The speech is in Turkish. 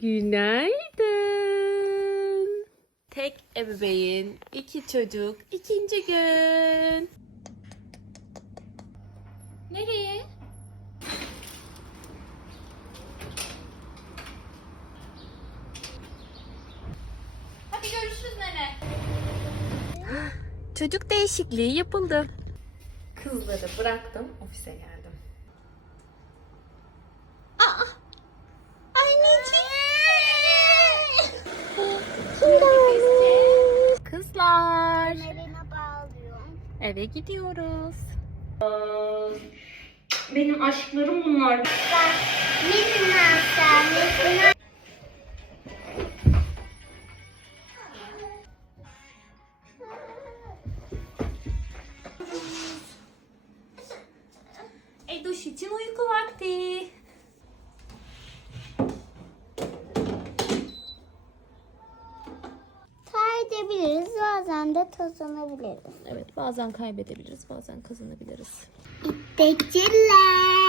Günaydın. Tek ebeveyn, iki çocuk, ikinci gün. Nereye? Hadi görüşürüz nene. Çocuk değişikliği yapıldı. Kızları bıraktım, ofise geldim. Kızlar, bağlıyorum. eve gidiyoruz. Benim aşklarım bunlar. Eduş için uyku vakti. Kaydedebiliriz, bazen de tozlanabiliriz. Evet, bazen kaybedebiliriz, bazen kazanabiliriz. Geceler.